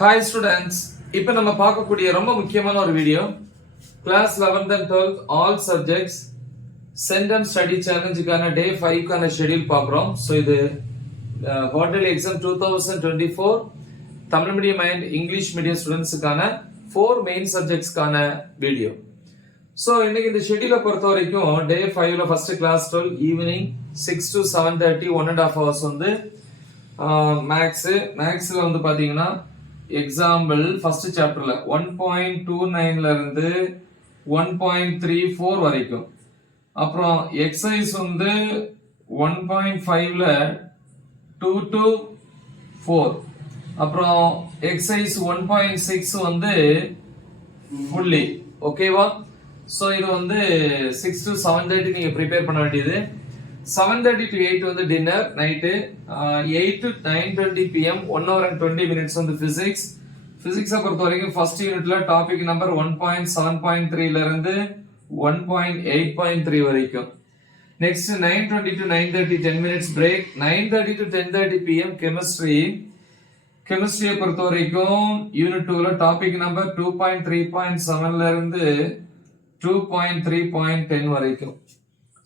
Hi students, இப்போ நம்ம பார்க்கக்கூடிய ரொம்ப முக்கியமான ஒரு video class 11th and 12th all subjects sentence study சேலஞ்சுக்கான டே 5க்கான ஷெட்யூல் பார்க்குறோம். ஸோ இது quarterly exam 2024 Tamil medium and English medium ஸ்டூடெண்ட்ஸுக்கான 4 மெயின் சப்ஜெக்ட்ஸ்க்கான வீடியோ. ஸோ இன்னைக்கு இந்த ஷெட்யூலை பொறுத்த வரைக்கும் டே 5ல first class 12 evening 6 to 7:30 1.5 hours வந்து மேக்ஸ்ல வந்து பாத்தீங்கன்னா எக்ஸாம்பிள் ஃபர்ஸ்ட் சாப்டர்ல 1.29ல இருந்து 1.34 வரைக்கும், அப்புறம் எக்ஸசைஸ் வந்து 1.5ல 2 to 4, அப்புறம் எக்ஸசைஸ் 1.6 வந்து ஃபுல்லி ஓகேவா. ஸோ இது வந்து 6 to 7:30 நீங்க ப்ரிப்பேர் பண்ண வேண்டியது. 7:30 to 8 வந்து dinner night. 8 to 9:20 PM 1 hour and 20 minutes வந்து பிசிக்ஸ். பிசிக்ஸை பொறுத்த வரைக்கும் ஃபர்ஸ்ட் யூனிட்ல டாபிக் நம்பர் 1.7.3ல இருந்து 1.8.3 வரைக்கும். Next 9:20 to 9:30 10 minutes break. 9:30 to 10:30 PM chemistry. கெமிஸ்ட்ரியை பொறுத்த வரைக்கும் யூனிட் 2ல டாபிக் நம்பர் 2.3.7ல இருந்து 2.3.10 வரைக்கும்.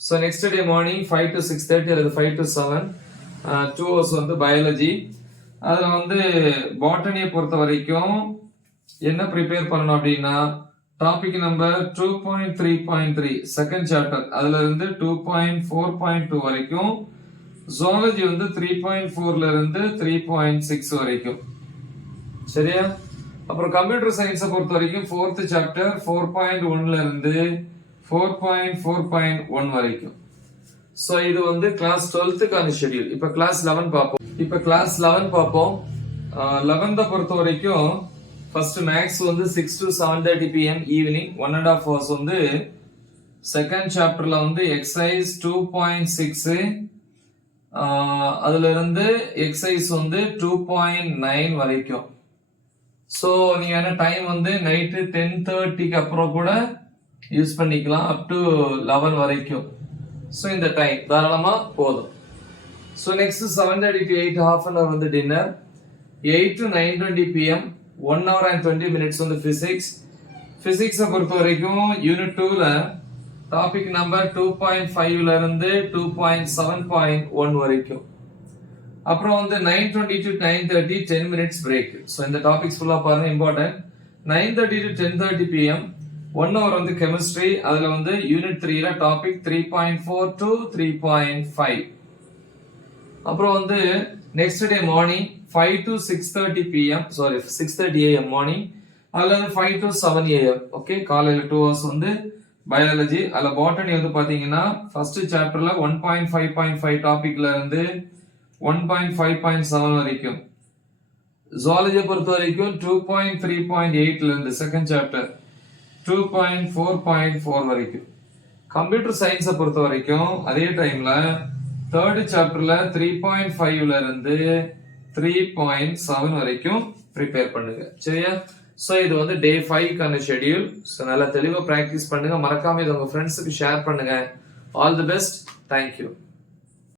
So next day morning 5 to 6:30 அல்லது 5 to 7 2 hours வந்து பயாலஜி. அதுல வந்து பாட்டனியை பொறுத்த வரைக்கும் என்ன ப்ரிப்பேர் பண்ணணும் அப்படின்னா டாபிக் நம்பர் 2.3.3 செகண்ட் சாப்டர் அதுல இருந்து 2.4.2 வரைக்கும். ஜுவாலஜி வந்து 3.4ல இருந்து 3.6 வரைக்கும். சரியா? அப்புறம் கம்ப்யூட்டர் சயின்ஸை பொறுத்த வரைக்கும் 4th சாப்டர் 4.1ல இருந்து 4.4.1 வரைக்கும். சோ இது வந்து கிளாஸ் 12க்கான ஷெட்யூல். இப்ப கிளாஸ் 11 பார்ப்போம். 11th பொறுத்த வரைக்கும் ஃபர்ஸ்ட் மேக்ஸ் வந்து 6 to 7:30 PM ஈவினிங் 1.5 hours வந்து செகண்ட் சாப்டர்ல வந்து எக்ஸசைஸ் 2.6 அதுல இருந்து எக்ஸசைஸ் வந்து 2.9 வரைக்கும். சோ நீங்க என்ன டைம் வந்து நைட்டு 10:30க்கு அப்புறம் கூட யூஸ் பண்ணிக்கலாம் அப் டு 11 வரைக்கும். ஸோ இந்த டைம் தாராளமா போதும். So next 7:30 to 8 half an hour வந்து dinner. 8 to 9:20 PM 1 hour and 20 minutes வந்து பிசிக்ஸ். பிசிக்ஸை பொறுத்த வரைக்கும் யூனிட் 2ல டாபிக் நம்பர் 2.5ல இருந்து 2.7.1 வரைக்கும். அப்புறம் வந்து 9:20 to 9:30 10 minutes break. ஸோ இந்த டாபிக்ஸ் ஃபுல்லா பாருங்க, இம்பார்ட்டன்ட். 9:30 to 10:30 PM 1 hour வந்து கெமிஸ்ட்ரி. அதுல வந்து யூனிட் 3ல டாபிக் 3.4 to 3.5. அப்புறம் வந்து next day morning 5 to 6:30 PM 6:30 AM morning. அதுல வந்து 5 to 7 AM. ஓகே, காலையில 2 hours வந்து பயாலஜி. அதுல பாட்டனி வந்து பாத்தீங்கன்னா ஃபர்ஸ்ட் சாப்டர்ல 1.5.5 டாபிக்ல இருந்து 1.5.7 வரைக்கும். ஜுவாலஜியை பொறுத்த வரைக்கும் 2.3.8ல இருந்து செகண்ட் சாப்டர் 2.4.4 வரைக்கும். கம்ப்யூட்டர் சயின்ஸை பொறுத்த வரைக்கும் அதே டைம்ல தேர்ட் சாப்டர்ல 3.5ல இருந்து 3.7 வரைக்கும் ப்ரிப்பேர் பண்ணுங்க. சரியா? சோ இது வந்து டே 5க்கான ஷெட்யூல். சோ நல்லா தெளிவா பிராக்டிஸ் பண்ணுங்க. மறக்காம இதை உங்க ஃப்ரெண்ட்ஸுக்கு ஷேர் பண்ணுங்க. All the best. தேங்க்யூ.